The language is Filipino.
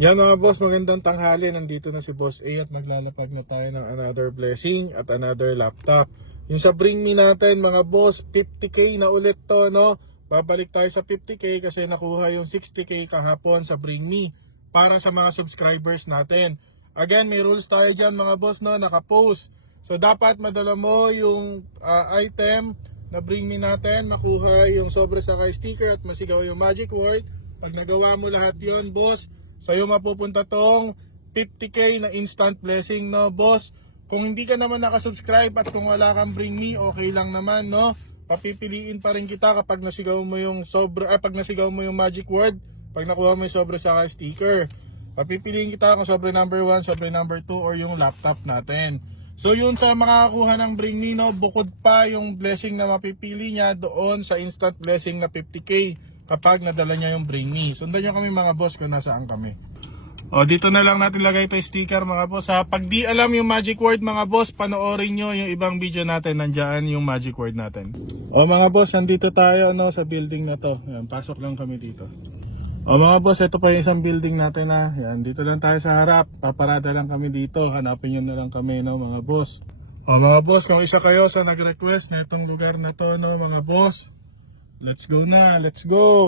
Yan mga boss, magandang tanghali. Nandito na si Boss A at maglalapag na tayo ng another blessing at another laptop. Yung sa Bring Me natin mga boss, 50k na ulit to, no? Babalik tayo sa 50k kasi nakuha yung 60k kahapon sa Bring Me para sa mga subscribers natin. Again, may rules tayo dyan mga boss, no? Nakapost. So dapat madala mo yung item na Bring Me natin, makuha yung sobre sakay sticker at masigaw yung magic word. Pag nagawa mo lahat yon boss, sa'yo mapupunta tong 50k na instant blessing, no boss. Kung hindi ka naman nakasubscribe at kung wala kang Bring Me, okay lang naman, no. Papipiliin pa rin kita kapag nasigaw mo yung pag nasigaw mo yung magic word, pag nakuha mo yung sobre sa sticker. Papipiliin kita kung sobre number 1, sobre number 2 or yung laptop natin. So yun sa makakakuha ng Bring Me, no, bukod pa yung blessing na mapipili niya doon sa instant blessing na 50k kapag nadala niya yung Bring Me. Sundan niyo kami mga boss kung nasaan kami. O dito na lang natin lagay ito sticker mga boss ha. Pag di alam yung magic word mga boss, panoorin nyo yung ibang video natin. Nandiyan yung magic word natin. O mga boss, nandito tayo no, sa building na to. Yan, pasok lang kami dito. O mga boss, ito pa yung isang building natin ha. Yan, dito lang tayo sa harap. Paparada lang kami dito. Hanapin nyo na lang kami no mga boss. O mga boss, kung isa kayo sa nag-request na itong lugar na to no mga boss, let's go na, let's go!